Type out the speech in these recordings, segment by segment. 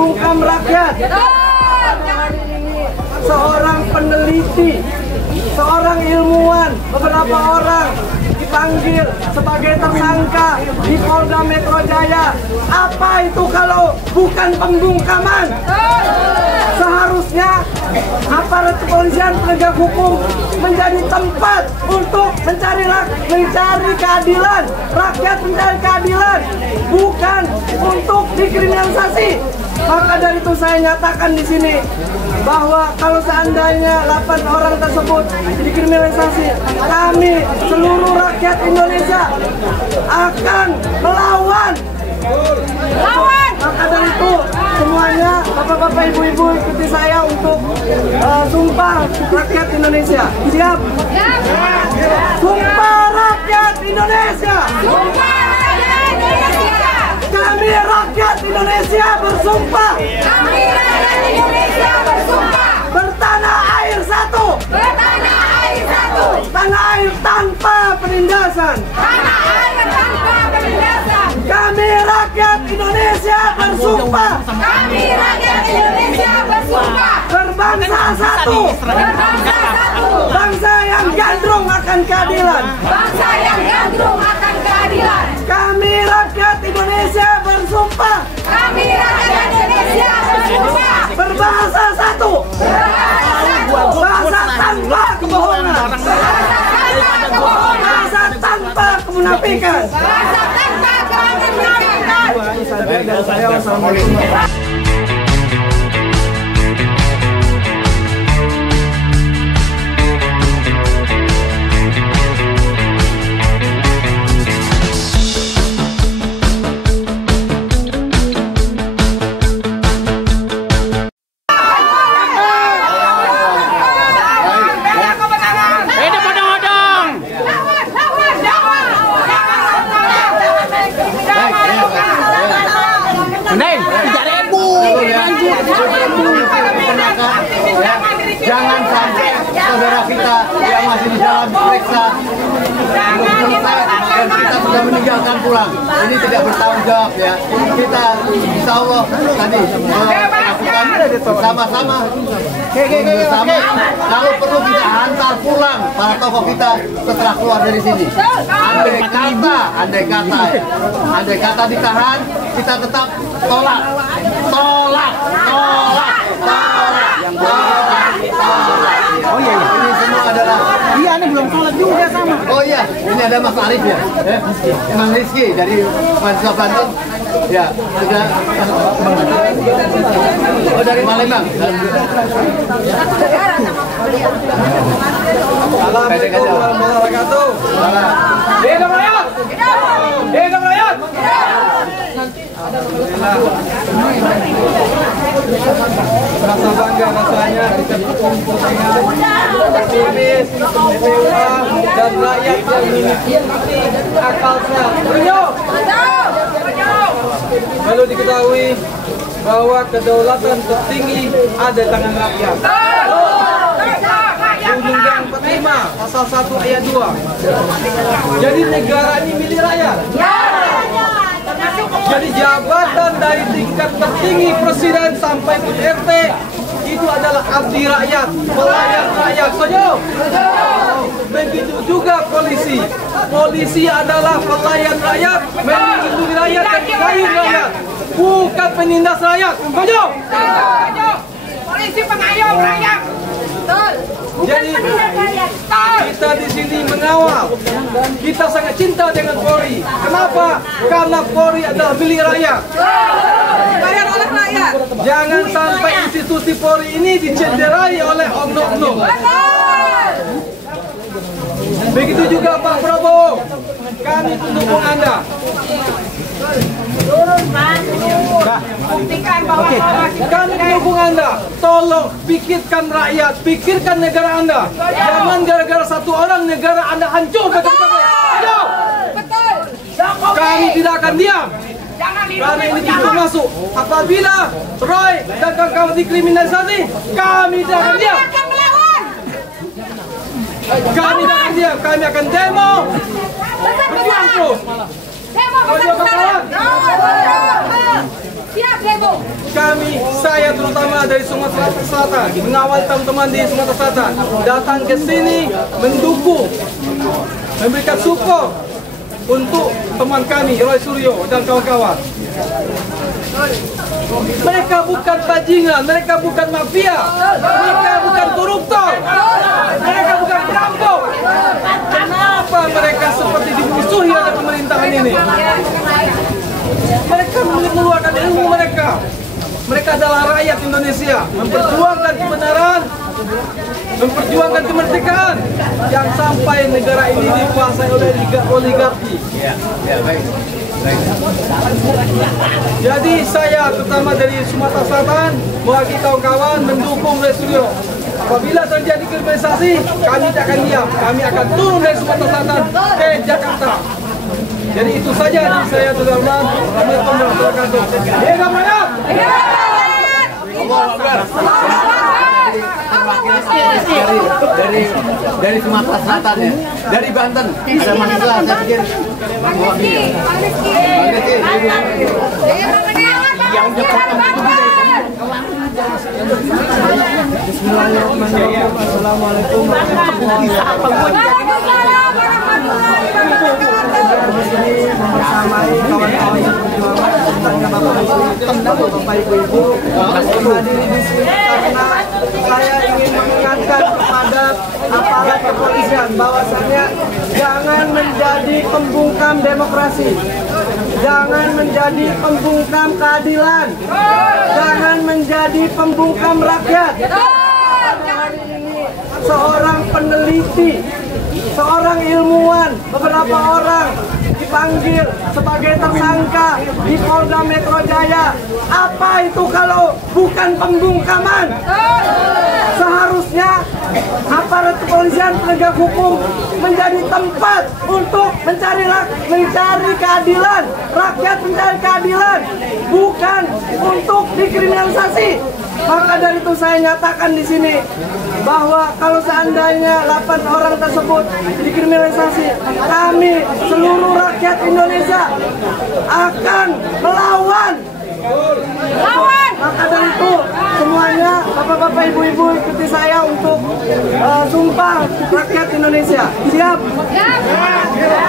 membungkam rakyat. Hari ini seorang peneliti, seorang ilmuwan, beberapa orang dipanggil sebagai tersangka di Polda Metro Jaya. Apa itu kalau bukan pembungkaman? Seharusnya aparat kepolisian penegak hukum menjadi tempat untuk mencari keadilan, rakyat mencari keadilan, bukan untuk dikriminalisasi. Maka dari itu saya nyatakan di sini bahwa kalau seandainya 8 orang tersebut dikriminalisasi, kami seluruh rakyat Indonesia akan melawan. Maka dari itu semuanya bapak-bapak, ibu-ibu ikuti saya untuk sumpah rakyat Indonesia. Siap? Sumpah rakyat Indonesia. Kami rakyat Indonesia bersumpah. Kami rakyat Indonesia bersumpah. Bertanah air satu. Bertanah air satu. Tanah air tanpa penindasan. Tanah air tanpa penindasan. Kami rakyat Indonesia bersumpah. Kami rakyat Indonesia bersumpah. Berbangsa satu. Berbangsa satu. Bangsa yang gandrung akan keadilan. Bangsa yang gandrung akan keadilan. Kami rakyat Indonesia bersumpah. Kami rakyat Indonesia bersumpah. Berbahasa satu. Berbahasa satu. Bahasa tanpa kebohongan. Bahasa tanpa kemunafikan. Bahasa tanpa kemunafikan. Jangan sampai saudara kita yang masih di dalam diperiksa dan kita sudah meninggalkan pulang. Ini tidak bertanggung jawab ya. Kita insya Allah tadi melakukan bersama-sama. Kalau perlu kita hantar pulang para tokoh kita setelah keluar dari sini. Andai kata ditahan, kita tetap tolak. Oh iya, ini semua adalah ini belum sholat juga sama. Oh iya, ini ada Mas Arif ya, Mas Rizky dari mahasiswa Banten. Ya, sudah. Oh dari Palembang. Assalamualaikum warahmatullahi wabarakatuh. Hidup rakyat! Hidup rakyat! Alhamdulillah. Merasa bangga rasanya bisa berkumpul dengan aktivis, PPUA, dan rakyat yang memiliki akal sehat. Perlu diketahui bahwa kedaulatan tertinggi ada di tangan rakyat. Undang-Undang 45 pasal 1 ayat 2. Jadi negara ini milik rakyat. Jadi jabatan dari tingkat tertinggi presiden sampai RT itu adalah abdi rakyat, pelayan rakyat. Setuju? Begitu juga polisi. Polisi adalah pelayan rakyat, melindungi rakyat dan pengayuh rakyat, bukan penindas rakyat. Setuju? Polisi pengayuh rakyat. Jadi kita di sini mengawal. Kita sangat cinta dengan Polri. Kenapa? Karena Polri adalah milik rakyat. Bayar oleh rakyat. Jangan sampai institusi Polri ini dicederai oleh oknum-oknum. Begitu juga Pak Prabowo. Kami pendukung Anda. Buktikan bahwa kami mendukung Anda. Tolong pikirkan rakyat, pikirkan negara Anda. Jangan gara-gara satu orang negara Anda hancur. Betul. Kami tidak akan diam. Karena ini pintu masuk. Apabila Roy dan kawan-kawan dikriminalisasi, kami tidak akan diam. Kami tidak akan diam. Kami akan demo. Berjuang terus. Siap demo. Kami, saya terutama dari Sumatera Selatan, mengawal teman-teman di Sumatera Selatan datang ke sini mendukung, memberikan support untuk teman kami Roy Suryo dan kawan-kawan. Mereka bukan bajingan, mereka bukan mafia, mereka bukan koruptor, mereka bukan perampok. Kenapa mereka seperti dimusuhi oleh pemerintahan ini? Mereka mengeluarkan ilmu mereka. Mereka adalah rakyat Indonesia, memperjuangkan kebenaran, memperjuangkan kemerdekaan, yang sampai negara ini dikuasai oleh oligarki. Jadi saya terutama dari Sumatera Selatan mewakili kawan-kawan mendukung Roy Suryo. Apabila terjadi kriminalisasi, kami tidak akan diam. Kami akan turun dari Sumatera Selatan ke Jakarta. Jadi itu saja dari saya, teman-teman. Assalamualaikum warahmatullahi wabarakatuh. Dari Sumatera Selatan ya, dari Banten, ada mahasiswa saya pikir. Bismillahirrahmanirrahim. Assalamualaikum warahmatullahi membersamai kawan-kawan perjuangan tentang Bapak Ibu menghadiri di sini karena saya ingin mengingatkan kepada aparat kepolisian bahwasannya jangan menjadi pembungkam demokrasi, jangan menjadi pembungkam keadilan, jangan menjadi pembungkam rakyat. Hari ini seorang peneliti, seorang ilmuwan, beberapa orang dipanggil sebagai tersangka di Polda Metro Jaya. Apa itu kalau bukan pembungkaman? Seharusnya aparat kepolisian penegak hukum menjadi tempat untuk mencari keadilan, rakyat mencari keadilan, bukan untuk dikriminalisasi. Maka dari itu saya nyatakan di sini bahwa kalau seandainya 8 orang tersebut dikriminalisasi, kami seluruh rakyat Indonesia akan melawan. Maka dari itu semuanya bapak-bapak, ibu-ibu ikuti saya untuk sumpah rakyat Indonesia. Siap?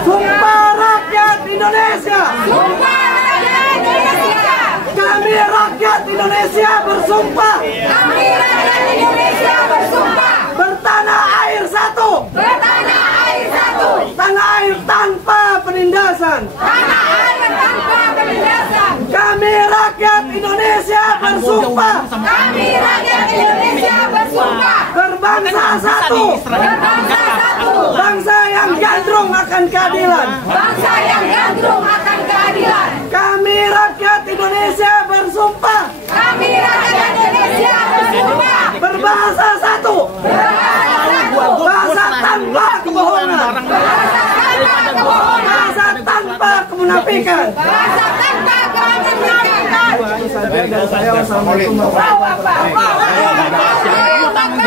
Sumpah rakyat Indonesia. Sumpah rakyat Indonesia. Kami rakyat Indonesia bersumpah. Kami rakyat Indonesia bersumpah. Bertanah air satu. Bertanah air satu. Tanah air tanpa penindasan. Tanah air tanpa penindasan. Kami rakyat Indonesia bersumpah. Kami rakyat Indonesia bersumpah. Berbangsa satu. Berbangsa satu. Bangsa yang gandrung akan keadilan. Bangsa yang gandrung akan keadilan. Kami rakyat Indonesia bersumpah. Kami rakyat Indonesia bersumpah. Berbahasa satu. Berbahasa satu. Bahasa tanpa kebohongan. Bahasa tanpa kebohongan. Bahasa tanpa kemunafikan. Bahasa tanpa kemunafikan. Itu saja dari saya. Wassalamualaikum warahmatullahi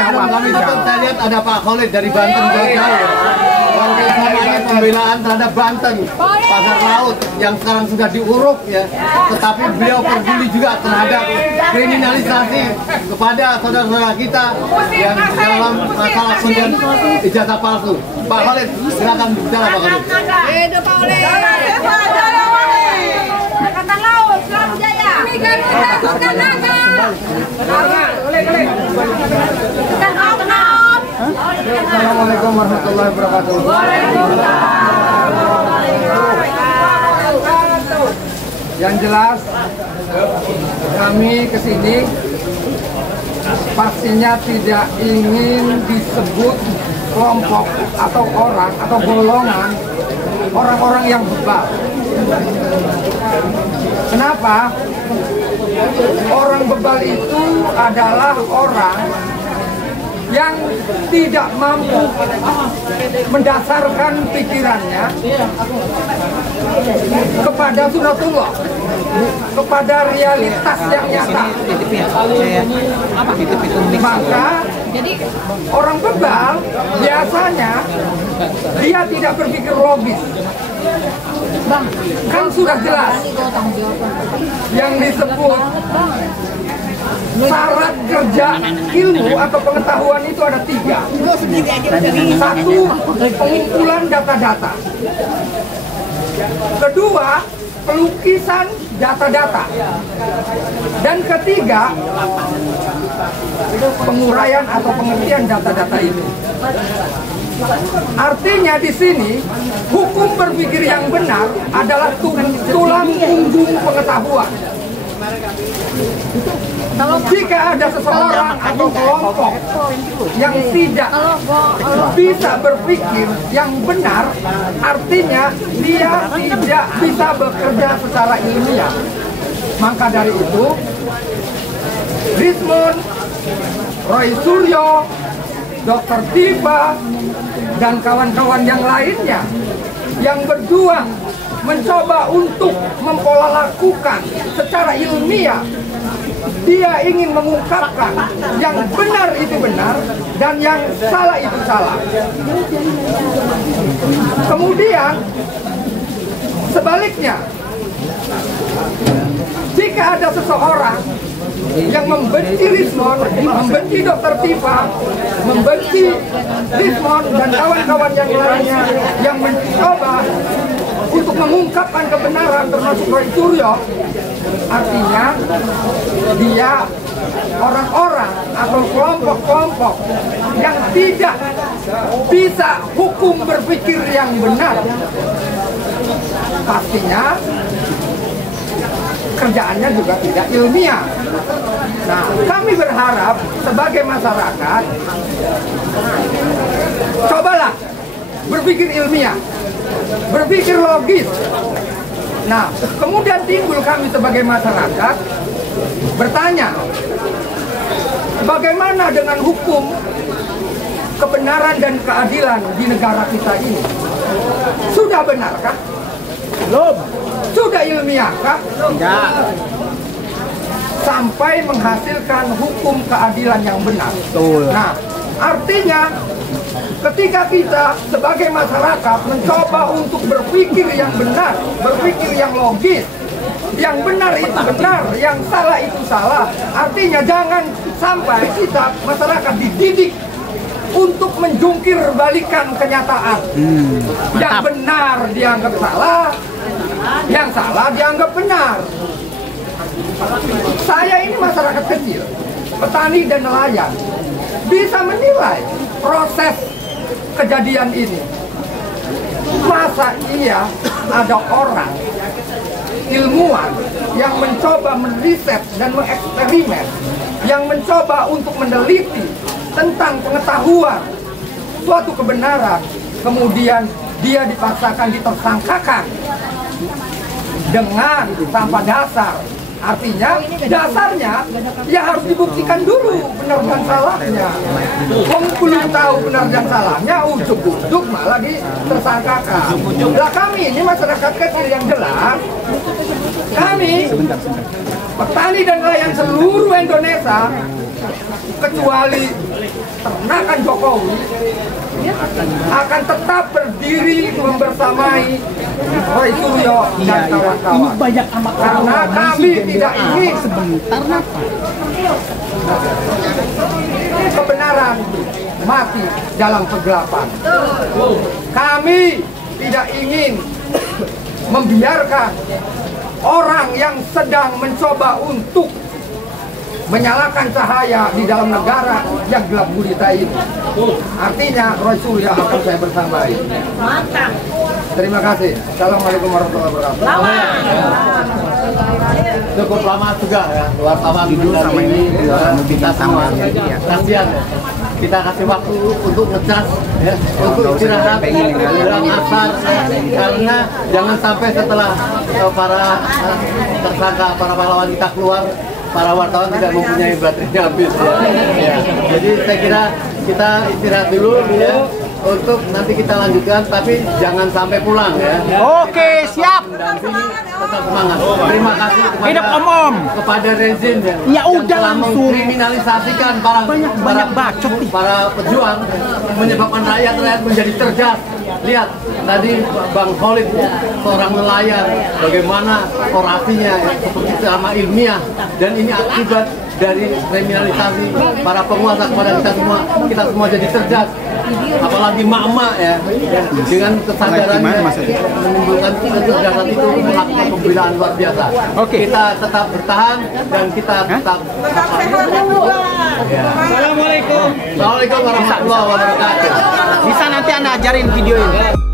Kami tetap saya lihat ada Pak Khalid dari Banten jauh-jauh. Wakil kampanye pembelaan terhadap Banten, pagar laut yang sekarang sudah diuruk ya. Tetapi beliau peduli juga terhadap kriminalisasi kepada saudara-saudara kita yang dalam masalah pemberian ijazah palsu. Pak Khalid, silakan bicara Pak Khalid. Hidup Pak Oleh. Angkatan Laut, Selamat Jaya. Kami takutkan naga. Dan oknum. Assalamualaikum warahmatullahi wabarakatuh. Yang jelas kami kesini pastinya tidak ingin disebut kelompok atau orang atau golongan orang-orang yang bebal. Kenapa? Orang bebal itu adalah orang yang tidak mampu mendasarkan pikirannya kepada sunatullah, kepada realitas yang nyata. Maka orang bebal biasanya dia tidak berpikir logis. Kan sudah jelas yang disebut syarat kerja ilmu atau pengetahuan itu ada 3. Satu, pengumpulan data-data. Kedua, pelukisan data-data. Dan ketiga, penguraian atau pengertian data-data itu. Artinya di sini hukum berpikir yang benar adalah tulang punggung pengetahuan. Jika ada seseorang atau kelompok yang tidak bisa berpikir yang benar, artinya dia tidak bisa bekerja secara ilmiah. Maka dari itu, Rismond, Roy Suryo, Dr. Tiba, dan kawan-kawan yang lainnya yang berjuang mencoba untuk mempolalakukan secara ilmiah. Dia ingin mengungkapkan yang benar itu benar dan yang salah itu salah. Kemudian sebaliknya, jika ada seseorang yang membenci Rismond, membenci Dr. Tipa, membenci Rismond dan kawan-kawan yang lainnya yang mencoba untuk mengungkapkan kebenaran termasuk Roy Suryo, artinya dia orang-orang atau kelompok-kelompok yang tidak bisa hukum berpikir yang benar. Pastinya kerjaannya juga tidak ilmiah. Nah, kami berharap sebagai masyarakat, cobalah berpikir ilmiah, berpikir logis. Nah, kemudian timbul kami sebagai masyarakat bertanya, bagaimana dengan hukum kebenaran dan keadilan di negara kita ini? Sudah benarkah? Belum. Sudah ilmiahkah? Tidak. Sampai menghasilkan hukum keadilan yang benar. Betul. Nah, artinya ketika kita sebagai masyarakat mencoba untuk berpikir yang benar, berpikir yang logis, yang benar itu benar, yang salah itu salah. Artinya jangan sampai kita masyarakat dididik untuk menjungkir balikan kenyataan. Yang benar dianggap salah, yang salah dianggap benar. Saya ini masyarakat kecil, petani dan nelayan, bisa menilai proses kejadian ini. Masa iya ada orang ilmuwan yang mencoba meriset dan mengeksperimen, yang mencoba untuk meneliti tentang pengetahuan suatu kebenaran, kemudian dia dipaksakan ditersangkakan dengan tanpa dasar. Artinya dasarnya ya harus dibuktikan dulu benar dan salahnya. Belum tahu benar dan salahnya, ujuk-ujuk malah ditersangkakan. Lah kami ini masyarakat kecil yang jelas, kami petani dan nelayan seluruh Indonesia, kecuali ternakan Jokowi, akan tetap berdiri membersamai Roy Suryo dan kawan-kawan. Karena kami tidak ingin kebenaran mati dalam kegelapan. Kami tidak ingin membiarkan orang yang sedang mencoba untuk menyalakan cahaya di dalam negara yang gelap gulita ini. Artinya Roy Suryo akan saya bersamai. Mantap. Terima kasih. Assalamualaikum warahmatullahi wabarakatuh. Cukup lama juga ya, wartawan sama ini kita sama kasihan ya. Kita kasih waktu untuk ngecas ya, untuk istirahat dalam asar karena jangan sampai setelah para tersangka, para pahlawan kita keluar, para wartawan tidak mempunyai baterainya habis ya. Jadi saya kira kita istirahat dulu ya. Untuk nanti kita lanjutkan, tapi jangan sampai pulang ya. Oke, siap. Mendampingi, tetap semangat. Terima kasih Hidup kepada rezim ya, Ya yang udah telah langsung. mengkriminalisasikan Banyak bacot nih. para pejuang, menyebabkan rakyat menjadi cerdas. Lihat tadi Bang Khalid, seorang nelayan, bagaimana orasinya ya, seperti sama ilmiah, dan ini akibat dari kriminalisasi para penguasa kepada kita semua jadi cerdas, apalagi mak-mak ya, dengan kesadarannya menimbulkan kecerdasan itu melakukan pembelaan luar biasa. Kita tetap bertahan dan kita tetap Assalamualaikum. Assalamualaikum warahmatullahi wabarakatuh. Bisa nanti Anda ajarin video ini.